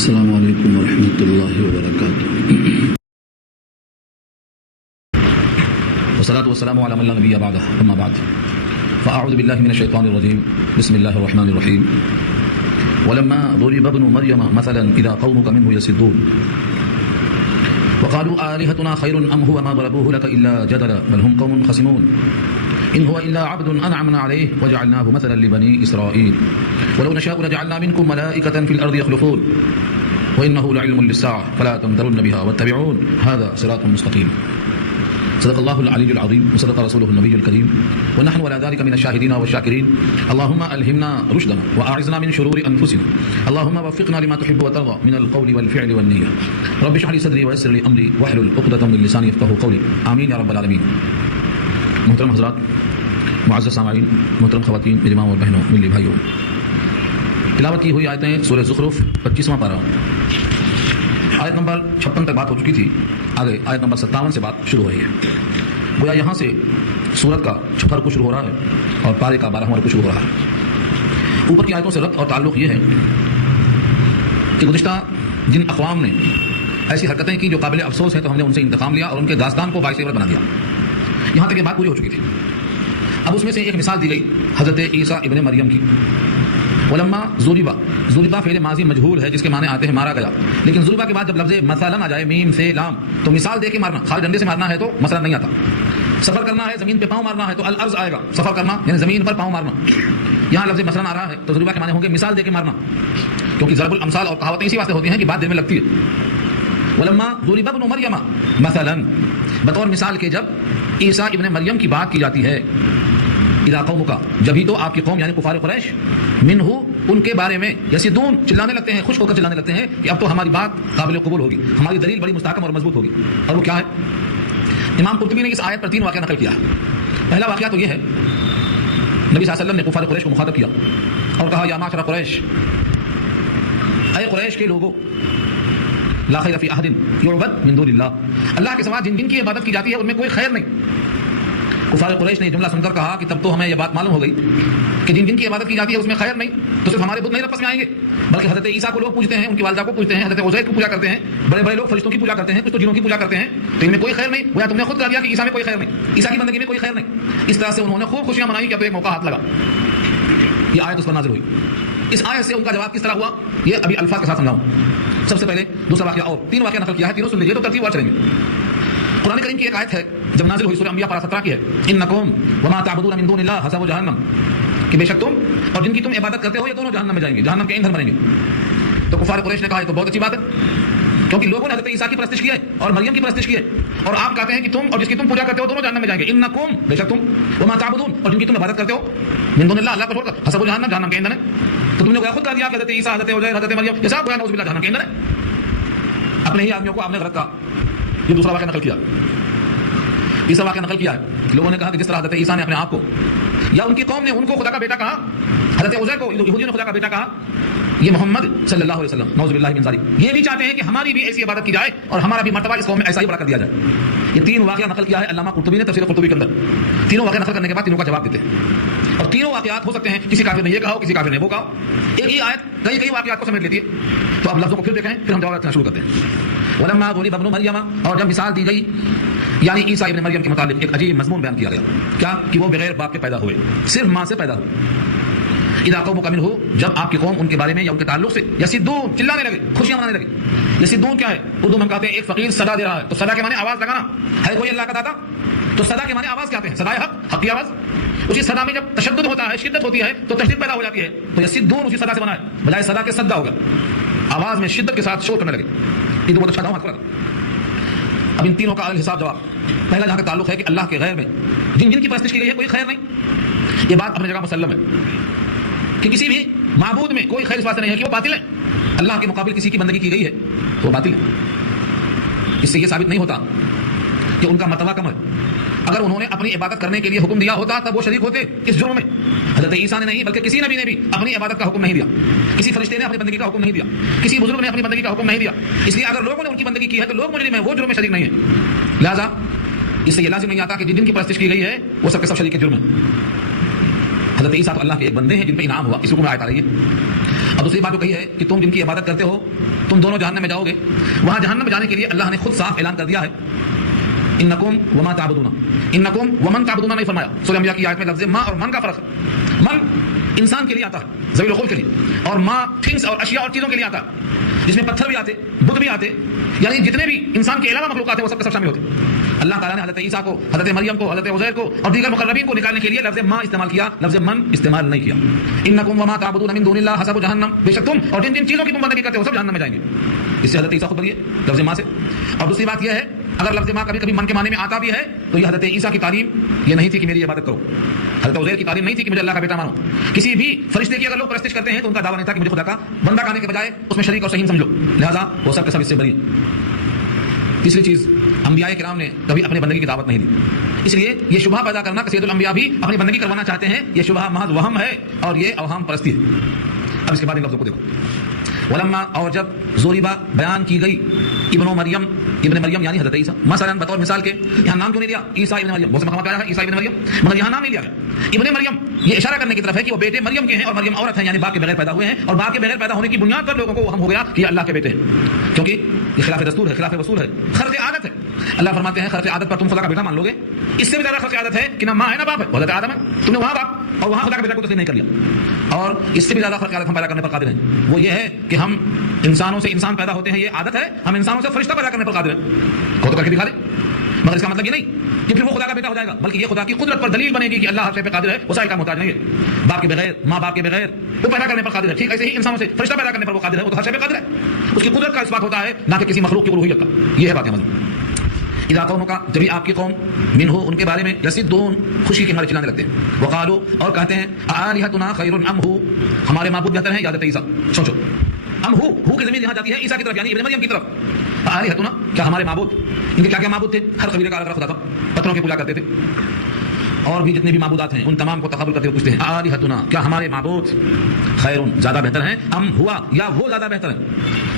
السلام علیکم ورحمۃ اللہ وبرکاتہ. والصلاة والسلام على من لا نبي بعده أما بعد فأعوذ بالله من الشيطان الرجيم بسم الله الرحمن الرحيم. ولما ضرب ابن مريم مثلا إذا قومك منه يصدون وقالوا آلهتنا خير أم هو ما ضربوه لك إلا جدلا بل هم قوم خصمون إن هو إلا عبد أنعمنا عليه وجعلناه مثلا لبني إسرائيل ولو نشاء لجعلنا منكم ملائكة في الأرض يخلفون وإنه لعلم للساعة فلا تمترن بها واتبعون هذا صراط مستقيم. صدق الله العلي العظيم وصدق رسوله النبي الكريم ونحن على ذلك من الشاهدين والشاكرين. اللهم ألهمنا رشدنا وأعذنا من شرور أنفسنا. اللهم وفقنا لما تحب وترضى من القول والفعل والنية. رب اشرح لي صدري ويسر لي أمري واحلل عقدة من لساني يفقهوا قولي. آمين يا رب العالمين. محترم حضرات، معزز سامعین، محترم خواتین، میری ماں اور بہنوں، ملی بھائیوں، تلاوت کی ہوئی آیتیں سورہ زخرف 25واں پارہ، آیت نمبر 56 تک بات ہو چکی تھی. آگے آیت نمبر 57 سے بات شروع ہو رہی ہے. گویا یہاں سے سورت کا 6واں رکوع شروع ہو رہا ہے اور پارے کا 12واں رکوع شروع ہو رہا ہے. اوپر کی آیتوں سے ربط اور تعلق یہ ہے کہ گزشتہ جن اقوام نے ایسی حرکتیں کی جو قابل افسوس ہیں تو ہم نے ان سے انتقام لیا اور ان کے داستان کو باعث عبرت بنا دیا. یہاں تک یہ بات پوری ہو چکی تھی. اب اس میں سے ایک مثال دی گئی حضرت عیسیٰ ابن مریم کی. ولما ضربا فعل ماضی مجہول ہے جس کے معنی آتے ہیں مارا گیا، لیکن ضربا کے بعد جب لفظ مثلا آ جائے میم سے لام تو مثال دے کے مارنا، خالی ڈنڈے سے مارنا ہے تو مثلا نہیں آتا. سفر کرنا ہے، زمین پہ پاؤں مارنا ہے تو الارض آئے گا. سفر کرنا یعنی زمین پر پاؤں مارنا. یہاں لفظ مثلا آ رہا ہے تو ضربا کے معنی ہوں گے مثال دے کے مارنا، کیونکہ ضرب الامثال اور کہاوتیں اسی واسطے ہوتی ہیں کہ بات دل میں لگتی ہے. ولما ضرب ابن مریم مثلا، بطور مثال کے جب عیسیٰ ابن مریم کی بات کی جاتی ہے، اذا قومک، جبھی تو آپ کی قوم یعنی کفار قریش منہ ان کے بارے میں یصدون چلانے لگتے ہیں، خوش ہو کر چلانے لگتے ہیں کہ اب تو ہماری بات قابل قبول ہوگی، ہماری دلیل بڑی مستحکم اور مضبوط ہوگی. اور وہ کیا ہے؟ امام قرطبی نے اس آیت پر 3 واقعہ نقل کیا ہے. پہلا واقعہ تو یہ ہے، نبی صلی اللہ علیہ وسلم نے کفار قریش کو مخاطب کیا اور کہا یا معشر قریش، اے قریش کے لوگوں، لا خیر فی احد یعبد من دون اللہ، اللہ کے سوا جن جن کی عبادت کی جاتی ہے ان میں کوئی خیر نہیں. کفار قریش نے جملہ سن کر کہا کہ تب تو ہمیں یہ بات معلوم ہو گئی کہ جن جن کی عبادت کی جاتی ہے اس میں خیر نہیں، تو صرف ہمارے بت نہیں رقص میں آئیں گے، بلکہ حضرت عیسیٰ کو لوگ پوجتے ہیں، ان کی والدہ کو پوجتے ہیں، حضرت عزیر کو پوجا کرتے ہیں، بڑے بڑے لوگ فرشتوں کی پوجا کرتے ہیں، کچھ تو جنوں کی پوجا کرتے ہیں، تو ان میں کوئی خیر نہیں. گویا تم نے خود کہہ دیا کہ عیسیٰ میں کوئی خیر نہیں، عیسیٰ کی بندگی میں کوئی خیر نہیں. اس طرح سے انہوں نے خوب خوشیاں منائی کہ اب ایک موقع ہاتھ لگا. یہ آیت اس پر نازل ہوئی. اس آیت سے ان کا جواب کس طرح ہوا یہ ابھی الفاظ کے ساتھ سمجھاؤں. سب سے پہلے دوسرا واقعہ اور 3 واقعہ نقل کیا ہے، تینوں سن لیجیے تو ترتیب وار چلیں گے. قرآن کریم کی ایک آیت ہے جب نازل ہوئی، سورہ انبیاء پارہ 17 کی ہے، انکم وما تعبدون من دون اللہ حسب جہنم، کہ بے شک تم اور جن کی تم عبادت کرتے ہو یہ دونوں جہنم میں جائیں گے، جہنم کے ایندھن بنیں گے. تو کفار قریش نے کہا یہ تو بہت اچھی بات ہے، کیونکہ لوگوں نے حضرت عیسیٰ کی پرستش کی ہے اور مریم کی پرستش کی ہے، اور آپ کہتے ہیں کہ تم اور جس کی تم پوجا کرتے ہو دونوں جہنم میں جائیں گے. انکم، بے شک تم، وما تعبدون، اور جن کی تم عبادت کرتے ہو من دون اللہ، اللہ کو چھوڑ کر، حسب جہنم، جہنم کے ایندھن ہے. تو تم نے خود کہہ دیا کہ حضرت عیسیٰ، حضرت عزیر، حضرت مریم یہ سب نعوذ باللہ جہنم کے ایندھن ہے. اپنے ہی آدمیوں کو آپ نے غلط کہا. یہ دوسرا واقعہ نقل کیا. تیسرا واقعہ نقل کیا ہے، لوگوں نے کہا کہ جس طرح حضرت عیسیٰ نے اپنے آپ کو یا ان کی قوم نے ان کو خدا کا بیٹا کہا، حضرت عزیر کو یہودیوں نے خدا کا بیٹا کہا، یہ محمد صلی اللہ علیہ وسلم نعوذ باللہ من ذلک یہ بھی چاہتے ہیں کہ ہماری بھی ایسی عبادت کی جائے اور ہمارا بھی مرتبہ اس قوم میں ایسا ہی بڑا کر دیا جائے. یہ 3 واقعہ نقل کیا ہے علامہ قرطبی نے تفسیر قرطبی کے اندر. تینوں واقعہ نقل کرنے کے بعد تینوں کا جواب دیتے ہیں، اور تینوں واقعات ہو سکتے ہیں کسی کافر نے یہ کہا ہو، کسی کافر نے وہ کہا. ایک ہی آیت کئی واقعات کو سمیٹ لیتی ہے. تو اب لفظوں کو پھر دیکھیں، پھر ہم جواب دینا شروع کرتے ہیں. ولما ضرب ابن مریم، اور جب مثال دی گئی یعنی عیسیٰ ابن مریم کے متعلق ایک عجیب مضمون بیان کیا گیا، کیا کہ وہ بغیر باپ کے پیدا ہوئے، صرف ماں سے پیدا ہوئے. اذا قومک منہ، جب آپ کی قوم ان کے بارے میں یا ان کے تعلق سے یصدون چلانے لگے، خوشیاں منانے لگے. یصدون کیا ہے؟ اردو میں کہتے ہیں ایک فقیر صدا دے رہا ہے، تو صدا کے معنی آواز لگانا ہے. کوئی اللہ کا داتا تو صدا کے معنی آواز کیا آتے ہیں؟ صدائے حق، حق کی آواز. اسی صدا میں جب تشدد ہوتا ہے، شدت ہوتی ہے تو تشدید پیدا ہو جاتی ہے. تو یصدون اسی صدا سے بنا ہے، بجائے صدا کے صدا ہوگا، آواز میں شدت کے ساتھ شور کرنے لگے. یہ تو بہت اچھا تھا. اب ان تینوں کا الحساب جواب. پہلا جہاں کا تعلق ہے کہ اللہ کے غیر میں جن جن کی پرستش کی گئی ہے کوئی خیر نہیں. یہ بات اپنی جگہ مسلم ہے کہ کسی بھی معبود میں کوئی خیر اس واسطے نہیں ہے کہ وہ باطل ہے. اللہ کے مقابل کسی کی بندگی کی گئی ہے تو وہ باطل ہے. اس سے یہ ثابت نہیں ہوتا کہ ان کا مرتبہ کم ہے. اگر انہوں نے اپنی عبادت کرنے کے لیے حکم دیا ہوتا تب وہ شریک ہوتے اس جرم میں. حضرت عیسیٰ نے نہیں بلکہ کسی نبی نے بھی اپنی عبادت کا حکم نہیں دیا، کسی فرشتے نے اپنی بندگی کا حکم نہیں دیا، کسی بزرگ نے اپنی بندگی کا حکم نہیں دیا. اس لیے اگر لوگوں نے ان کی بندگی کی ہے تو لوگ مجرم ہیں، وہ جرم میں شریک نہیں ہے. لہٰذا اس سے یہ لازم نہیں آتا کہ جن کی پرستش کی گئی ہے وہ سب کے سب شریک جرم ہے. حضرت عیسیٰ تو اللہ کے ایک بندے ہیں جن پہ انعام ہوا، اس رکوع میں آیت آ رہی ہے. اور دوسری بات جو کہی ہے کہ تم جن کی عبادت کرتے ہو تم دونوں جہنم میں جاؤ گے. وہاں جہنم میں جانے کے لیے اللہ نے خود صاف اعلان کر دیا ہے انکم وما تعبدون. انکم ومن تعبدون نہیں فرمایا. سورہ انبیاء کی آیت میں لفظ ما اور من کا فرق ہے. من انسان کے لیے آتا ہے ذوی العقول کے لیے, اور ما تھنگس اور اشیاء اور چیزوں کے لیے آتا ہے جس میں پتھر بھی آتے, بت بھی آتے, یعنی جتنے بھی انسان کے علاوہ مخلوقات ہیں وہ سب کے سب شامل ہوتے. اللہ تعالیٰ نے حضرت عیسیٰ کو, حضرت مریم کو, حضرت عزیر کو اور دیگر مقربین کو نکالنے کے لیے لفظ ما استعمال کیا, لفظ من استعمال نہیں کیا. انکم وما تعبدون من دون اللہ حسب جہنم, بے شک تم اور جن جن چیزوں کی تم بندگی کرتے ہو سب جہنم میں جائیں گے. اس سے حضرت عیسیٰ خود بریے لفظ ما سے. اور دوسری بات یہ ہے اگر لفظ ما کبھی کبھی من کے معنی میں آتا بھی ہے تو یہ حضرت عیسیٰ کی تعلیم یہ نہیں تھی کہ میری عبادت کرو. حضرت عزیر کی تعلیم نہیں تھی کہ مجھے اللہ کا بیٹا مانو. کسی بھی فرشتے کی اگر لوگ پرستش کرتے ہیں تو ان کا دعویٰ نہیں تھا کہ مجھے خدا کا بندہ کہنے کے بجائے اس میں شریک اور صحیح سمجھو, لہٰذا وہ سب کے سب اس سے بری. تیسری چیز, انبیاء کرام نے کبھی اپنی بندگی کی دعوت نہیں دی. اس لیے یہ شبہ پیدا کرنا کہ سید الانبیاء بھی اپنی بندگی کروانا چاہتے ہیں, یہ شبہ محض وہم ہے اور یہ اوہام پرستی ہے. اب اس کے بعد ان لفظوں کو دیکھو. ولما, اور جب ضربہ بیان کی گئی ابن مریم یعنی حضرت عیسیٰ, مثلا بطور مثال کے, یہاں نام کیوں نہیں دیا عیسیٰ ابن مریم, بہت سے مقامات آیا ہے عیسیٰ ابن مریم, مگر یہاں نام نہیں لیا گیا ابن مریم. یہ اشارہ کرنے کی طرف ہے کہ وہ بیٹے مریم کے ہیں اور مریم عورت ہیں, یعنی باپ کے بغیر پیدا ہوئے ہیں, اور باپ کے بغیر پیدا ہونے کی بنیاد پر لوگوں کو وہم ہو گیا کہ یہ اللہ کے بیٹے ہیں, کیونکہ یہ خلاف دستور ہے, خلاف وصول ہے, خرق عادت ہے. اللہ فرماتے ہیں خرق عادت پر تم خدا کا بیٹا مان لو گے. اس سے بھی زیادہ خرق عادت ہے کہ نہ ماں ہے نہ باپ ہے, حضرت آدم ہے, تم نے وہاں باپ اور وہاں خدا کا بیٹا کو تسلیم نہیں کر لیا. اور اس سے بھی زیادہ خرق عادت ہم پیدا کرنے پر قادر ہیں, وہ یہ ہے کہ ہم انسانوں سے انسان پیدا ہوتے ہیں, یہ عادت ہے, ہم انسانوں سے فرشتہ پیدا کرنے پر قادر ہیں. خود کر کے دکھا دیں, مگر اس کا مطلب یہ نہیں کہ پھر وہ خدا کا بیٹا ہو جائے گا, بلکہ یہ خدا کی قدرت پر دلیل بنے گی کہ اللہ ہر شے پہ قادر ہے, وسائل کا محتاج نہیں ہے. باپ کے بغیر, ماں باپ کے بغیر وہ پیدا کرنے پر قادر ہے, ٹھیک ایسے ہی انسانوں سے فرشتہ پیدا کرنے پر وہ قادر ہے, وہ تو ہر شے پہ قادر ہے. اس کی قدرت کا اس بات ہوتا ہے نہ کہ کسی مخلوق کی الوہیت کا. یہ ہے بات ہے مطلب. اذا قوم کا, جبھی آپ کی قوم منہ ان کے بارے میں یصدون خوشی کے مارے چلانے لگتے ہیں, وقالوا اور کہتے ہیں آلہتنا خیر ام ہو, ہمارے معبود بہتر ہیں یا حضرت عیسیٰ. سوچو, ام ہو کی زمین یہاں جاتی ہے عیسیٰ کی طرف یعنی ابن مریم کی طرف. آلہتنا کیا ہمارے معبود, ان کے کیا کیا معبود تھے, ہر قبیلے کا الگ خدا تھا, پتھروں کی پوجا کرتے تھے, اور بھی جتنے بھی معبودات ہیں ان تمام کو تقابل کرتے ہوئے پوچھتے ہیں آلہتنا کیا ہمارے معبود خیر زیادہ بہتر ہیں, ام ہوا یا وہ زیادہ بہتر ہیں.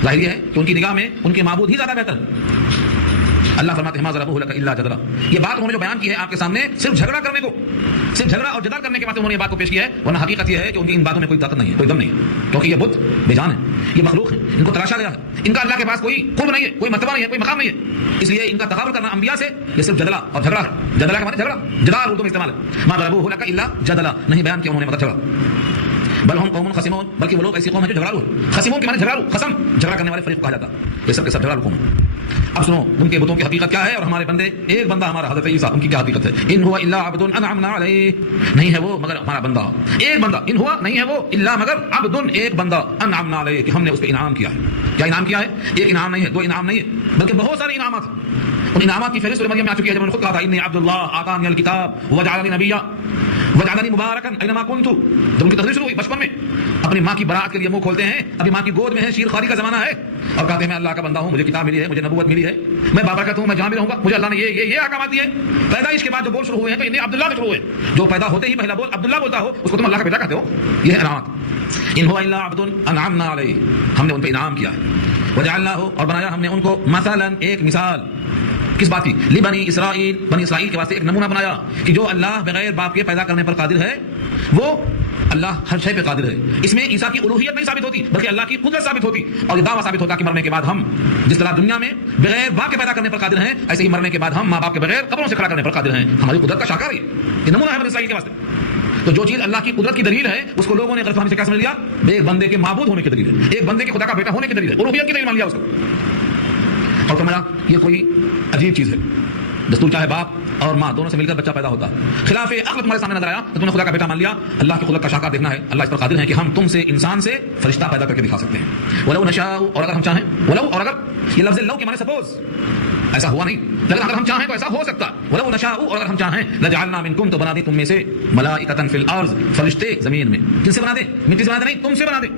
ظاہر یہ ہے کہ ان کی نگاہ میں ان کے معبود ہی زیادہ بہتر ہیں. اللہ فرماتے ہیں ما ضربوه لك الا جدلا, یہ بات انہوں نے جو بیان کی ہے آپ کے سامنے صرف جھگڑا کرنے کو, صرف جھگڑا اور جدال کرنے کے بعد انہوں نے یہ بات کو پیش کیا ہے, ورنہ حقیقت یہ ہے کہ ان کی ان باتوں میں کوئی طاقت نہیں ہے, کوئی دم نہیں ہے, کیونکہ یہ بت بے جان ہے, یہ مخلوق ہے, ان کو تراشا گیا ہے, ان کا اللہ کے پاس کوئی قرب نہیں ہے, کوئی مرتبہ نہیں ہے, کوئی مقام نہیں ہے. اس لیے ان کا تقابل کرنا انبیاء سے یہ صرف جدلا اور جھگڑا ہے. جدلا کا معنی جھگڑا, جدال اردو میں استعمال ہے. ما ضربوه لك الا جدلا, نہیں بیان کیا انہوں نے مطلب جھگڑا. بل ہم قوم خصمون, بلکہ وہ لوگ ایسی قوم ہیں جو جھگڑالو ہے. خصمون کے معنی جھگڑالو, قسم جھگڑا کرنے والے فریق کو کہا جاتا ہے. یہ سب کے سب جھگڑالو قوم ہے. اب سنو ان کے بتوں کی حقیقت کیا ہے اور ہمارے بندے, ایک بندہ ہمارا حضرت عیسیٰ, ان کی کیا حقیقت ہے. ان ہوا الا عبد انعمنا علیہ, نہیں ہے وہ مگر ہمارا بندہ, ایک بندہ, ان ہوا نہیں ہے وہ الا مگر عبد ایک بندہ, انعمنا علیہ کہ ہم نے اس پہ انعام کیا ہے. کیا انعام کیا ہے, ایک انعام نہیں ہے, دو انعام نہیں ہے, بلکہ بہت سارے انعامات. ان انعامات کی فہرست سورہ مریم میں آ چکی ہے, جب انہوں نے خود کہا تھا انی عبد اللہ آتانی الکتاب وجعلنی نبیا وجعلنی مبارکا اینما کنت. جب ان کی تقریر شروع ہوئی بچپن میں اپنی ماں کی برات کے لیے منہ کھولتے ہیں, ابھی ماں کی گود میں ہے, شیر خواری کا زمانہ ہے, اور کہتے ہیں میں اللہ کا بندہ ہوں, مجھے کتاب ملی ہے, مجھے نبوت ملی ہے, میں بابرکت ہوں, میں جامع رہوں گا, مجھے اللہ نے یہ احکامات دیے. پیدائش کے بعد جو بول شروع ہوئے ہیں تو انہیں عبداللہ کے شروع ہوئے, جو پیدا ہوتے ہی پہلا بول عبداللہ بولتا ہو اس کو تم اللہ کا بیٹا کہتے ہو. یہ انعامات. ان ہوا الا عبد انعمنا علیہ, ہم نے ان پہ انعام کیا ہے. وجعلناہ, اور بنایا ہم نے ان کو مثلا ایک مثال, کس بات کی, لبنی اسرائیل, بنی اسرائیل کے واسطے ایک نمونہ بنایا کہ جو اللہ بغیر باپ کے پیدا کرنے پر قادر ہے وہ اللہ ہر شے پہ قادر ہے. اس میں عیسیٰ کی الوہیت نہیں ثابت ہوتی بلکہ اللہ کی قدرت ثابت ہوتی, اور یہ دعویٰ ثابت ہوتا کہ مرنے کے بعد ہم جس طرح دنیا میں بغیر باپ کے پیدا کرنے پر قادر ہیں, ایسے ہی مرنے کے بعد ہم ماں باپ کے بغیر قبروں سے کھڑا کرنے پر قادر ہیں. ہماری قدرت کا شاہکار یہ نمونہ ہے بنی اسرائیل کے واسطے. تو جو چیز اللہ کی قدرت کی دلیل ہے اس کو لوگوں نے غلط فہمی سے کیا سمجھ لیا, ایک بندے کے معبود ہونے کی دلیل ہے, ایک بندے کے خدا کا بیٹا ہونے کی دلیل ہے, الوہیت کی دلیل مان لیا اس کو. اور فرمایا یہ کوئی عجیب چیز ہے, دستور کیا ہے, باپ اور ماں دونوں سے مل کر بچہ پیدا ہوتا ہے, خلاف عقل تمہارے سامنے نظر آیا تو تم نے خدا کا بیٹا مان لیا. اللہ کی قدرت کا شاہکار دیکھنا ہے, اللہ اس پر قادر ہے کہ ہم تم سے انسان سے فرشتہ پیدا کر کے دکھا سکتے ہیں. ولو نشاء, اور اگر ہم چاہیں, ولو اور اگر, یہ لفظ لو کے معنی سپوز, ایسا ہوا نہیں لیکن اگر ہم چاہیں تو ایسا ہو سکتا. ولو نشاء, اور اگر ہم چاہیں, لجعلنا منکم, تو بنا دیں تم میں سے, ملائکۃ فی الارض, فرشتے زمین میں. کن سے بنا دیں, مٹی سے بنا دیں نہیں, تم سے بنا دیں.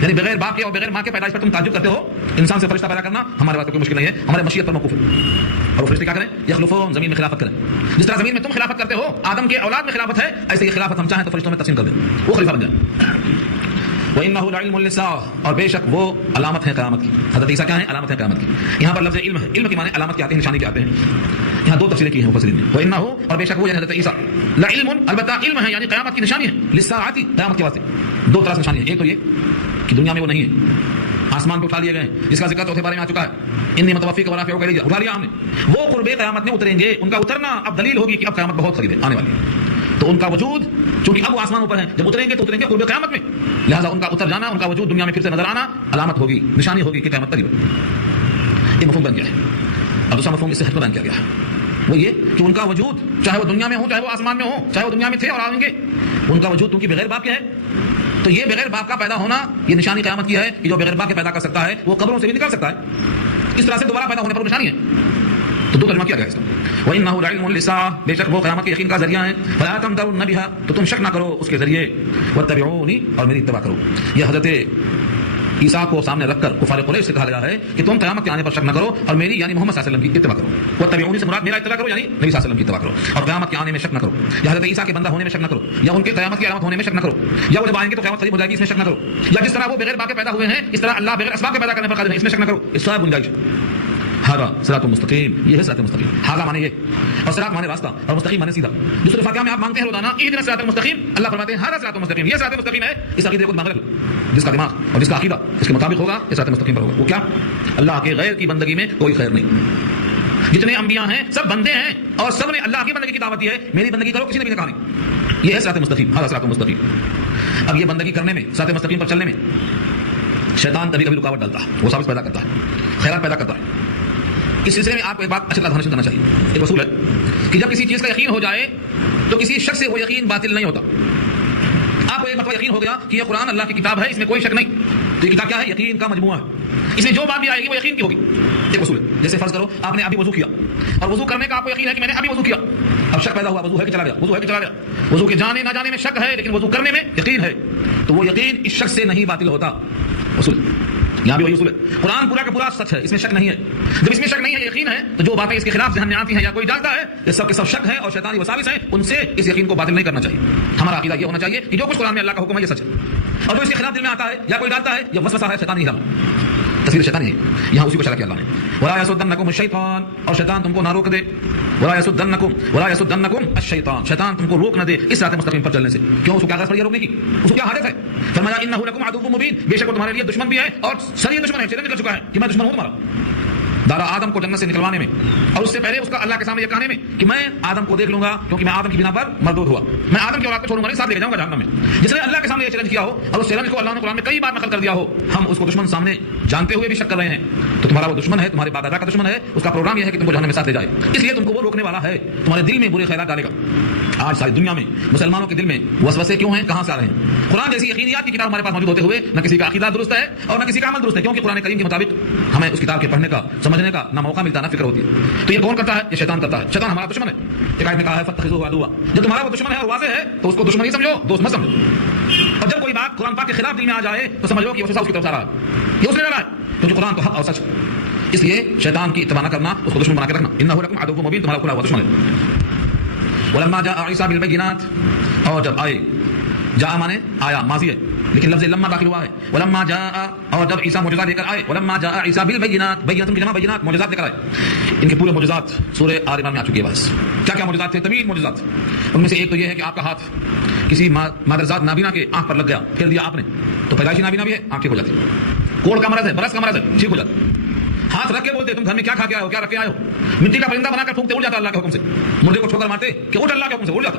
یعنی بغیر باپ کے اور بغیر ماں کے پیدائش پر تم تعجب کرتے ہو, انسان سے فرشتہ پیدا کرنا ہمارے پاس کوئی مشکل نہیں ہے, ہمارے مشیت پر موقوف ہے. اور وہ فرشتے کیا کریں, یخلفون, زمین میں خلافت کریں. جس طرح زمین میں تم خلافت کرتے ہو, آدم کے اولاد میں خلافت ہے, ایسے یہ خلافت ہم چاہیں تو فرشتوں میں تقسیم کر دیں, وہ خلیفہ بن جائیں. وَإِنَّهُ لَعِلْمٌ لِّلسَّاعَةِ, اور بے شک وہ علامت ہے قیامت کی. حضرت عیسیٰ کیا ہے, علامت ہے قیامت کی. یہاں پر لفظ علم ہے, علم کے معنی علامت کے آتے ہیں, نشانی کے آتے ہیں. یہاں دو تفسیریں کی ہیں مفسرین نے. وَإِنَّهُ, اور بے شک وہ یعنی حضرت عیسیٰ, لَعِلْمٌ, البتہ علم ہے یعنی قیامت کی نشانی ہے, لِلسَّاعَةِ, قیامت کے واسطے. دو طرح سے نشانی ہے, ایک تو یہ کہ دنیا میں وہ نہیں ہے، آسمان پہ اٹھا لیے گئے، جس کا ذکر چوتھے بارے میں آ چکا ہے، انی متوفیک ورافعک الیہ، اٹھا لیا ہم نے، وہ قرب قیامت میں اتریں گے، ان کا اترنا اب دلیل ہوگی کہ اب قیامت بہت قریب ہے آنے والی ہے، تو ان کا وجود چونکہ اب وہ آسمانوں پر ہیں، جب اتریں گے تو اتریں گے قرب قیامت میں، لہذا ان کا اتر جانا، ان کا وجود دنیا میں پھر سے نظر آنا علامت ہوگی، نشانی ہوگی کہ قیامت قریب ہے۔ یہ مفہوم بن گیا ہے۔ اب دوسرا مفہوم اس سے ہٹ کر بیان کیا گیا ہے، وہ یہ کہ ان کا وجود چاہے وہ دنیا میں ہو، چاہے وہ آسمان میں ہو، چاہے وہ دنیا میں تھے اور آئیں گے، ان کا وجود کیونکہ بغیر باپ کے ہے، تو یہ بغیر باپ کا پیدا ہونا یہ نشانی قیامت کی ہے کہ جو بغیر باپ کے پیدا کر سکتا ہے وہ قبروں سے بھی نکل سکتا ہے، اس طرح سے دوبارہ پیدا ہونے پر نشانی ہے۔ تو دو ترجمہ کیا گیا اس کا، وَإِنَّهُ لَعِلْمٌ لِلسَّاعَةِ، بے شک وہ قیامت کے یقین کا ذریعہ ہے، فَلَا تَمْتَرُنَّ بِهَا، تو تم شک نہ کرو اس کے ذریعے، وَاتَّبِعُونِ، اور میری اتباع کرو۔ یہ حضرت عیسیٰ کو سامنے رکھ کر کفار قریش سے کہا گیا ہے کہ تم قیامت کے آنے پر شک نہ کرو اور میری یعنی محمد صلی اللہ علیہ وسلم کی اتباع کرو، وَاتَّبِعُونِ سے مراد میرا اتباع کرو یعنی نبی صلی اللہ علیہ وسلم کی اتباع کرو، اور قیامت کے آنے میں شک نہ کرو، یا حضرت عیسیٰ کے بندہ ہونے میں شک نہ کرو، یا ان کے قیامت کی علامت ہونے میں شک نہ کرو، یا وہ جب آئیں گے تو قیامت قریب ہو جائے گی اس میں شک نہ کرو، یا جس طرح وہ بغیر باپ کے پیدا ہوئے ہیں اس طرح اللہ بغیر اسباب کے پیدا کرنے پر قادر ہے اس میں شک نہ کرو، اس سب گنجائش۔ ھذا صراط مستقیم، یہ ہے صراط مستقیم، ھذا مانے یہ، اور صراط مانے راستہ، اور مستقیم مانے سیدھا۔ دوسرے فاتحہ میں آپ مانگتے ہیں روزانہ اہدنا الصراط المستقیم، اللہ فرماتے ہیں ھذا صراط مستقیم، یہ صراط مستقیم ہے، اس عقیدے کو دماغ میں رکھ لو، جس کا دماغ اور جس کا عقیدہ اس کے مطابق ہوگا یہ صراط مستقیم پر ہوگا۔ وہ کیا؟ اللہ کے غیر کی بندگی میں کوئی خیر نہیں۔ جتنے انبیاء ہیں سب بندے ہیں اور سب نے اللہ کی بندگی کی دعوت دی ہے، میری بندگی کرو، کسی نے بھی نے کہا نہیں، یہ ہے صراط مستقیم، ھذا صراط مستقیم۔ اب یہ بندگی کرنے میں، صراط مستقیم پر چلنے میں شیطان کبھی کبھی رکاوٹ ڈالتا ہے، وہ ثابت پیدا کرتا ہے، خیرات پیدا کرتا ہے۔ اس سلسلے میں آپ کو ایک بات اچھی طرح دھیان کرنا چاہیے، ایک اصول ہے کہ جب کسی چیز کا یقین ہو جائے تو کسی شخص سے وہ یقین باطل نہیں ہوتا۔ آپ کو ایک مرتبہ یقین ہو گیا کہ یہ قرآن اللہ کی کتاب ہے، اس میں کوئی شک نہیں، تو یہ کتاب کیا ہے؟ یقین کا مجموعہ ہے، اس میں جو بات بھی آئے گی وہ یقین کی ہوگی، ایک اصول ہے۔ جیسے فرض کرو آپ نے ابھی وضو کیا اور وضو کرنے کا آپ کو یقین ہے کہ میں نے ابھی وضو کیا، اب شک پیدا ہوا وضو ہے کہ چلا گیا، وضو ہے کہ چلا گیا، وضو کے جانے نہ جانے میں شک ہے لیکن وضو کرنے میں یقین ہے، تو وہ یقین اس شخص سے نہیں باطل ہوتا، اصول یہاں بھی وہی اصول ہے۔ قرآن پورا کا پورا سچ ہے، اس میں شک نہیں ہے، جب اس میں شک نہیں ہے یقین ہے تو جو باتیں اس کے خلاف ذہن میں آتی ہیں یا کوئی ڈالتا ہے یہ سب کے سب شک ہے اور شیطانی وساوس ہیں، ان سے اس یقین کو باطل نہیں کرنا چاہیے۔ ہمارا عقیدہ یہ ہونا چاہیے کہ جو کچھ قرآن میں اللہ کا حکم ہے یہ سچ ہے، اور جو اس کے خلاف دل میں آتا ہے یا کوئی ڈالتا ہے یا وسوسہ ہے شیطانی ہی تصویر شیطانی ہے، یہاں اسی کو شرح کیا اللہ نے، ولا یصدنکم الشیطان، اور شیطان تم کو نہ روک دے، ولا یصدنکم الشیطان، شیطان تم کو روک نہ دے اس صراط مستقیم پر چلنے سے۔ کیوں؟ اس کو کیا غرض پڑی ہے روکنے کی؟ اس کو کیا حاجت ہے؟ فرمایا انہ لکم عدو مبین، بے شک وہ تمہارے لیے دشمن بھی ہے اور سری دشمن ہے، چیلنج کر چکا ہے کہ میں دشمن ہوں تمہارا۔ دارا آدم کو جنت سے نکلوانے میں اور اس سے پہلے اس کا اللہ کے سامنے یہ کہنے میں کہ میں آدم کو دیکھ لوں گا کیونکہ میں آدم کی بنا پر مردود ہوا، میں آدم کی اولاد کو چھوڑوں گا نہیں، ساتھ لے جاؤں گا جہنم میں۔ جس نے اللہ کے سامنے یہ چیلنج کیا ہو اور اس چیلنج کو اللہ نے قرآن میں کئی بار نقل کر دیا ہو، ہم اس کو دشمن سامنے جانتے ہوئے بھی شک کر رہے ہیں، تو تمہارا وہ دشمن ہے، تمہارے باپ دادا کا دشمن ہے، اس کا پروگرام یہ ہے کہ تم کو جہنم میں ساتھ لے جائے، اس لیے تم کو وہ روکنے والا ہے، تمہارے دل میں برے خیالات ڈالے گا۔ آج ساری دنیا میں مسلمانوں کے دل میں وسوسے کیوں ہیں؟ کہاں سے آ رہے ہیں؟ قرآن جیسی یقینیات کی کتاب ہمارے پاس موجود ہوتے ہوئے نہ کسی کا عقیدہ درست ہے اور نہ کسی کا عمل درست ہے، کیونکہ قرآن کریم کے مطابق ہمیں اس کتاب کے پڑھنے کا سمجھنے کا نہ موقع ملتا نہ فکر ہوتی ہے۔ تو یہ کون کرتا ہے؟ یہ شیطان کرتا ہے، شیطان ہمارا دشمن ہے۔ ایک آیت میں کہا ہے فاتخذوہ عدوا، جب تمہارا وہ دشمن ہے اور واضح ہے تو اس کو دشمن ہی سمجھو، دوست مت سمجھو، اور جب کوئی بات قرآن پاک کے خلاف دل میں آ جائے تو سمجھو کہ وہ اس کی طرف سے آ رہا ہے، یہ اس نے ڈالا ہے، کیونکہ قرآن تو حق اور سچ ہے، اس لیے شیطان کی اتباع نہ کرنا، اس کو دشمن بنا کے رکھنا، انہ لکم عدو مبین، تمہارا کھلا ہوا دشمن ہے۔ ولما جاء عیسیٰ بالبینات، اور جب آئے، جاء مانے آیا، ماضی ہے لیکن لفظ لما داخل ہوا ہے، ولما جاء، اور جب عیسیٰ معجزات لے کر آئے، ولما جاء عیسیٰ بالبینات، بینات کی جمع بینات، معجزات لے کر آئے، ان کے پورے معجزات سورہ آل عمران میں آ چکی ہے۔ بس کیا کیا معجزات تھے؟ طویل معجزات، ان میں سے ایک تو یہ ہے کہ آپ کا ہاتھ کسی مادرزاد نابینا کے آنکھ پر لگ گیا، پھر دیا آپ نے تو پیدائشی نابینا بھی ہے، آنکھ ٹھیک ہو جاتی، کوڑ کا مرض ہے، برس کا مرض ہے، ٹھیک ہو جاتا، ہاتھ رکھ کے بولتے تم گھر میں کیا کھا کے آئے ہو، کیا رکھ کے آئے ہو، مٹی کا پرندہ بنا کر پھونکتے اڑ جاتا اللہ کے حکم سے، مردے کو ٹھوکر مارتے کہ اٹھ اللہ کے حکم سے اڑ جاتا۔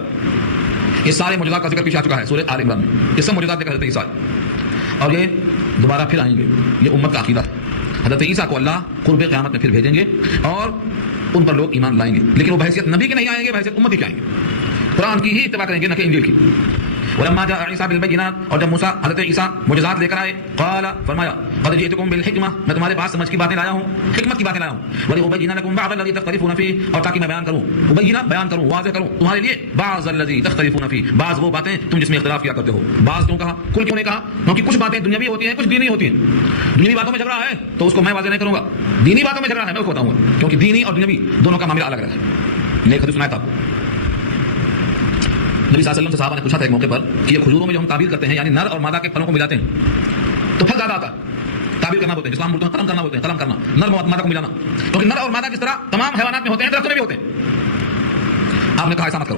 یہ سارے معجزات کا ذکر پیش آ چکا ہے سورہ آل عمران میں، یہ سب معجزات دے کر حضرت عیسیٰ، اور یہ دوبارہ پھر آئیں گے، یہ امت کا عقیدہ ہے۔ حضرت عیسیٰ کو اللہ قرب قیامت میں پھر بھیجیں گے اور ان پر لوگ ایمان لائیں گے، لیکن وہ بحیثیت نبی کے نہیں آئیں گے، بحیثیت امتی کے آئیں گے، قرآن کی ہی اتباع کریں گے نہ کہ انجیل کی۔ ولما جاء عیسیٰ بالبینات، اور جب موسیٰ حضرت عیسیٰ معجزات لے کر آئے، قال، فرمایا قد جئتکم بالحکمہ، میں تمہارے پاس سمجھ کی باتیں لایا ہوں، حکمت کی باتیں لایا ہوں، ولأبین لکم بعض الذی تختلفون فیہ، اور تاکہ میں بیان کروں، ابینہ بیان کروں، واضح کروں تمہارے لیے، بعض الذی تختلفون فیہ، بعض وہ باتیں تم جس میں اختلاف کیا کرتے ہو۔ بعض کیوں کہا؟ کل کیوں نہیں کہا؟ کیونکہ کچھ باتیں دنیاوی ہوتی ہیں، کچھ دینی ہوتی ہیں۔ دنیاوی باتوں میں جھگڑا ہے تو اس کو میں واضح نہیں کروں گا، دینی باتوں میں جھگڑا ہے میں اس کو بتاؤں گا، کیونکہ دینی اور دنیاوی دونوں کا معاملہ الگ الگ ہے۔ نیک حدیث سنایا تھا نبی صلی اللہ علیہ وسلم سے صحابہ نے پوچھا تھا ایک موقع پر کہ یہ کھجوروں میں جو ہم تعبیر کرتے ہیں، یعنی نر اور مادہ کے پھلوں کو ملاتے ہیں تو پھل زیادہ آتا ہے، تعبیر کرنا بولتے ہیں، جس کو ہم بولتے ہیں قلم کرنا بولتے ہیں، قلم کرنا، نر مادہ کو ملانا، کیونکہ نر اور مادہ کس طرح تمام حیوانات میں ہوتے ہیں، درختوں میں بھی ہوتے ہیں۔ آپ نے کہا ایسا مت کرو،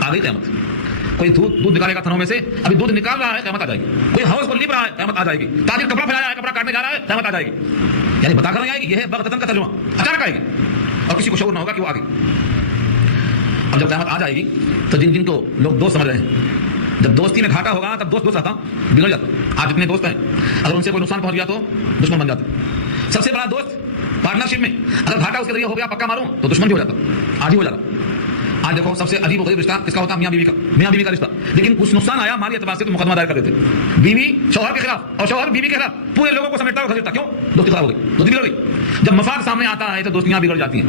آ گئی قیامت۔ کوئی دودھ نکالے گا تھنوں میں سے، ابھی دودھ نکال رہا ہے، قیامت آ جائے گی۔ کوئی ہاؤس کو لیپ رہا ہے، قیامت آ جائے گی۔ تاجر کپڑا پھیلایا ہے، کپڑا کاٹنے جا رہا ہے، قیامت آ جائے گی۔ یعنی بتا کر نہیں آئے گی، یہ ہے بغتتاً کا ترجمہ، اچانک آئے گی اور کسی کو شعور نہ ہوگا کہ وہ آ گئی۔ اب جب قیامت آ جائے گی تو جن جن کو لوگ دوست سمجھ رہے ہیں، جب دوستی میں گھاٹا ہوگا تب دوست رہتا بگڑ جاتا۔ آج اتنے دوست ہیں، اگر ان سے کوئی نقصان پہنچ گیا تو دشمن بن جاتے۔ سب سے بڑا دوست پارٹنرشپ میں اگر گھاٹا اس کے ذریعے ہو گیا، پکا ماروں تو دشمن بھی ہو جاتا، آج ہی ہو جاتا۔ آج دیکھو سب سے عجیب و غریب رشتہ کس کا ہوتا ہے؟ میاں بیوی کا رشتہ، لیکن کچھ نقصان آیا مالی اعتبار سے تو مقدمہ دائر کر دیتے، بیوی شوہر کے خلاف اور شوہر بیوی کے خلاف، پورے لوگوں کو سمیٹتا اور گھسیٹتا۔ کیوں؟ دوستی خراب ہو گئی، دوستی بگڑ گئی۔ جب مفاد سامنے آتا ہے تو دوستیاں بگڑ جاتی ہیں۔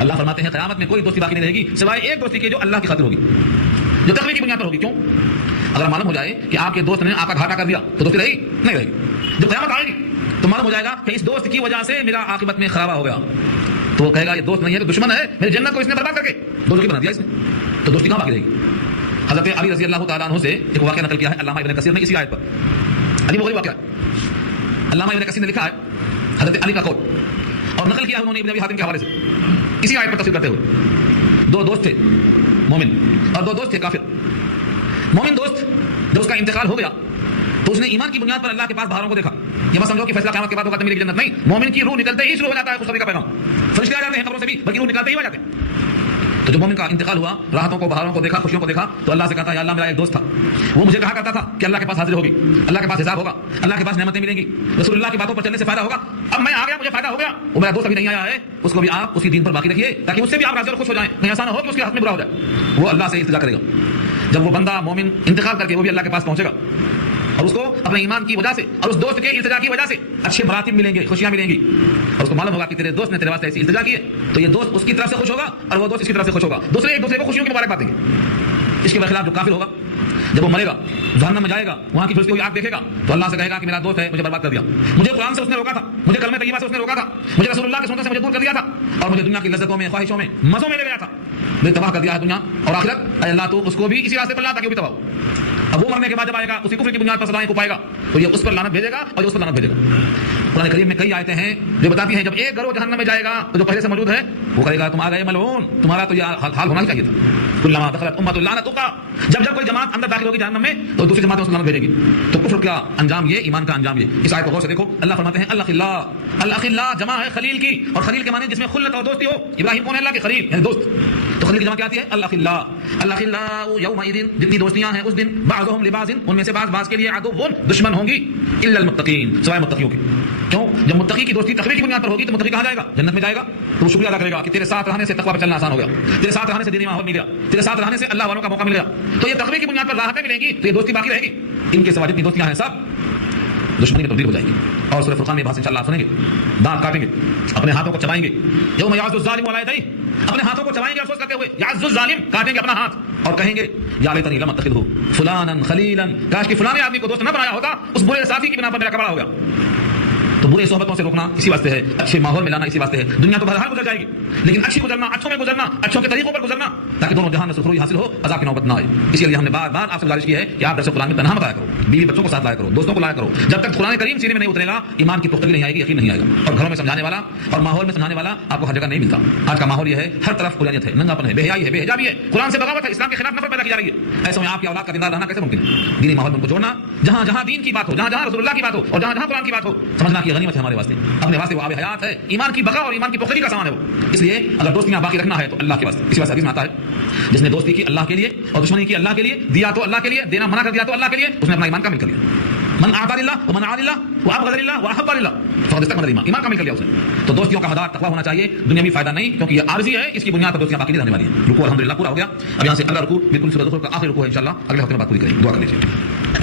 اللہ فرماتے ہیں قیامت میں کوئی دوستی باقی نہیں رہے گی سوائے ایک دوستی کے جو اللہ کی خاطر ہوگی، جو تقوی کی بنیاد پر ہوگی۔ کیوں؟ اگر معلوم ہو جائے کہ آپ کے دوست نے آپ کا گھاٹا کر دیا تو دوستی رہے گی؟ نہیں رہے گی۔ جب قیامت آئے گی تو معلوم ہو جائے گا کہ اس دوست کی وجہ سے میرا عاقبت میں خرابہ ہو گیا، تو وہ کہے گا یہ دوست نہیں ہے تو دشمن ہے، میری جنت کو اس نے برباد کر کے دوستی بنا دیا اس نے، تو دوستی کہاں باقی رہے گی؟ حضرت علی رضی اللہ تعالیٰ عنہ سے ایک واقعہ نقل کیا ہے علامہ ابن کثیر نے اسی آیت پر۔ علی وہ واقعہ ہے، علامہ ابن کثیر نے لکھا ہے حضرت علی کا قول اور نقل کیا ہے انہوں نے ابن ابی حاتم کے حوالے سے اسی آیت پر تفسیر کرتے ہوئے۔ دو دوست تھے مومن اور دو دوست تھے کافر۔ مومن دوست جب اس کا انتقال ہو گیا تو اس نے ایمان کی بنیاد پر اللہ کے پاس بہاروں کو دیکھا۔ یہ مت سمجھو کہ فیصلہ قیامت کے بعد ہوگا تو ملے گی جنت، نہیں، مومن کی روح نکلتے ہی شروع ہو جاتا ہے خوشخبری کا پیغام۔ فرشتے آ جاتے ہیں قبروں سے بھی، بلکہ روح نکالتے ہی آ جاتے ہیں۔ تو جب مومن کا انتقال ہوا، راحتوں کو بہاروں کو دیکھا، خوشیوں کو دیکھا، تو اللہ سے کہا تھا یا اللہ میرا ایک دوست تھا، وہ مجھے کہا کرتا تھا کہ اللہ کے پاس حاضر ہوگی، اللہ کے پاس حساب ہوگا، اللہ کے پاس نعمتیں ملیں گی، رسول اللہ کی باتوں پر چلنے سے فائدہ ہوگا۔ اب میں آ گیا، مجھے فائدہ ہو گیا، وہ میرا دوست ابھی نہیں آیا ہے، اس کو بھی آپ اسی دین پر باقی رکھیے تاکہ اس سے بھی آپ راضی اور خوش ہو جائیں، کہیں ایسا نہ ہو کہ اس کے ہاتھ میں برا ہو جائے۔ وہ اللہ سے التجا کرے گا۔ جب وہ بندہ مومن انتقال کر کے وہ بھی اللہ کے پاس پہنچے گا اور اس کو اپنے ایمان کی وجہ سے اور اس دوست کے التجا کی وجہ سے اچھے مراتب ملیں گے، خوشیاں ملیں گی، اور اس کو معلوم ہوگا کہ تیرے دوست نے تیرے واسطے ایسی التجا کی ہے تو یہ دوست اس کی طرف سے خوش ہوگا اور وہ دوست اس کی طرف سے خوش ہوگا، دوسرے ایک دوسرے کو خوشیوں کی مبارکباد دیں گے۔ اس کے برخلاف جو کافر ہوگا، جب وہ مرے گا، جہنم میں جائے گا، وہاں کی جھلستی ہوئی آگ دیکھے گا تو اللہ سے کہے گا کہ میرا دوست ہے، مجھے برباد کر دیا، مجھے قرآن سے اس نے روکا تھا، مجھے کلمہ طیبہ سے اس نے روکا تھا، مجھے رسول اللہ کے سنت سے مجھے دور کر دیا تھا اور مجھے دنیا کی لذتوں میں، خواہشوں میں، مزوں میں لے گیا تھا، مجھے تباہ کر دیا ہے دنیا اور آخرت۔ اے اللہ تو اس کو بھی اسی راستے پر لا تاکہ وہ بھی تباہ ہو۔ اب وہ مرنے کے بعد جب آئے گا اسی کفر کی بنیاد پر سزائیں کو پائے گا تو یہ اس پر لعنت بھیجے گا اور یہ اس پر لعنت بھیجے گا۔ قرآن کریم میں کئی آیتیں ہیں جو بتاتی ہیں جب ایک گروہ جہنم میں جائے گا تو جو پہلے سے موجود ہے وہ کہے گا تم آ گئے ملعون، تمہارا تو یہ حال ہونا ہی چاہیے تھا۔ کلما دخلت امۃ لعنتها، جب جب کوئی جماعت اندر داخل ہوگی جہنم میں تو دوسری جماعتیں اس کو لعنت بھیجیں گی۔ تو کفر کا انجام یہ، ایمان کا انجام یہ۔ اس آیت کو غور سے دیکھو، اللہ فرماتے ہیں الاخلاء، الاخلاء جمع ہے خلیل کی، اور خلیل کے معنی جس میں خلت اور دوستی ہو۔ ابراہیم کون ہے؟ اللہ کے خلیل یعنی دوست۔ تو خلیل کی جمع کیا آتی ہے؟ الاخلاء، الاخلاء یومئذ، جتنی دوستیاں ہیں اس دن، بعضهم لبعض، ان میں سے بعض کے لیے عدو، دشمن ہوں گی، الا المتقین، سوائے متقیوں کے۔ کیوں؟ جب متقی کی دوستی تقوی کی بنیاد پر ہوگی تو متقی کہاں جائے گا؟ جنت میں جائے گا۔ تو وہ شکریہ ادا کرے گا کہ تیرے ساتھ رہنے سے تقوی پر چلنا آسان ہو گیا، تیرے ساتھ رہنے سے دینی ماحول مل گیا، تیرے ساتھ رہنے سے اللہ والوں کا موقع مل گیا، تو یہ تقوی کی بنیاد پر راحتیں ملیں گی تو یہ دوستی باقی رہے گی۔ ان کے سوا جتنی دوستیاں ہیں سب دشمنی میں تبدیل ہو جائیں گی۔ اور سورہ فرقان میں بات انشاءاللہ سنیں گے، دانت کاٹیں گے، اپنے ہاتھوں کو چبائیں گے، یوم یعض الظالم علی یدیہ، اپنے ہاتھوں کو چبائیں گے افسوس کرتے ہوئے، یعض الظالم، کاٹیں گے اپنا ہاتھ اور کہیں گے یا لیتنی لم اتخذہ فلانا خلیلا، کاش کہ فلاں آدمی کو دوست نہ بنایا ہوتا، اس برے ساتھی کی بنا پر میرا کبڑا ہو گیا۔ تو برے صحبتوں سے روکنا اسی واسطے ہے، اچھے ماحول میں لانا اسی واسطے ہے۔ دنیا تو بہرحال گزر جائے گی لیکن اچھی گزرنا، اچھوں میں گزرنا، اچھوں کے طریقوں پر گزرنا تاکہ دونوں جہان میں سرخروئی حاصل ہو، عذاب کی نوبت نہ آئے۔ اسی لیے ہم نے بار بار آپ سے گزارش کی ہے کہ آپ درس قرآن میں تنہا بتایا کرو، بیوی بچوں کو ساتھ لایا کرو، دوستوں کو لایا کرو۔ جب تک قرآن کریم سینے میں نہیں اترے گا ایمان کی پختگی نہیں آئے گی، یقین نہیں آئے گا۔ اور گھروں میں سمجھانے والا اور ماحول میں سمجھانے والا آپ کو ہر جگہ نہیں ملتا۔ آج کا ماحول یہ ہے، ہر طرف قرآنیت ہے، ننگاپن ہے، بے حیائی ہے، بے حجابی ہے، قرآن سے بغاوت ہے، اسلام کے خلاف نفرت پیدا کی جا رہی ہے۔ ایسے میں آپ کی اولاد کا دیندار رہنا کیسے ممکن ہے؟ دینی ماحول میں ان کو جوڑنا، جہاں جہاں دین کی بات ہو، جہاں جہاں رسول اللہ کی بات ہو اور جہاں جہاں قرآن کی بات ہو، سمجھنا کہ غنیمت ہے ہمارے واسطے، اپنے واسطے وہ آب حیات ہے، ایمان کی بقا اور ایمان کی پختگی کا سامان ہے وہ۔ اس لیے اگر دوستیاں باقی رکھنا ہے تو اللہ کے واسطے۔ اسی واسطے حدیث میں آتا ہے جس نے دوستی کی اللہ کے لیے اور دشمنی کی اللہ کے لیے، دیا تو اللہ کے لیے، دینا منع کر دیا تو اللہ کے لیے، اس نے اپنا ایمان کامل کر لیا۔ من اعطى لله ومنع لله وابغض لله واحب لله فقد استكمل الايمان، ایمان کامل کر لیا اس نے۔ تو دوستیوں کا مدار تقویٰ ہونا چاہیے، دنیاوی فائدہ نہیں، کیونکہ یہ عارضی ہے، اس کی بنیاد پر دوستیاں باقی نہیں رہنے والی ہیں۔ رکوع الحمدللہ پورا ہو گیا، اب یہاں سے اگلا رکوع بالکل سورۃ الزخرف کا آخری رکوع ہے انشاءاللہ، اگلے ہفتے میں بات پوری کریں گے۔ دعا کر لیجیے۔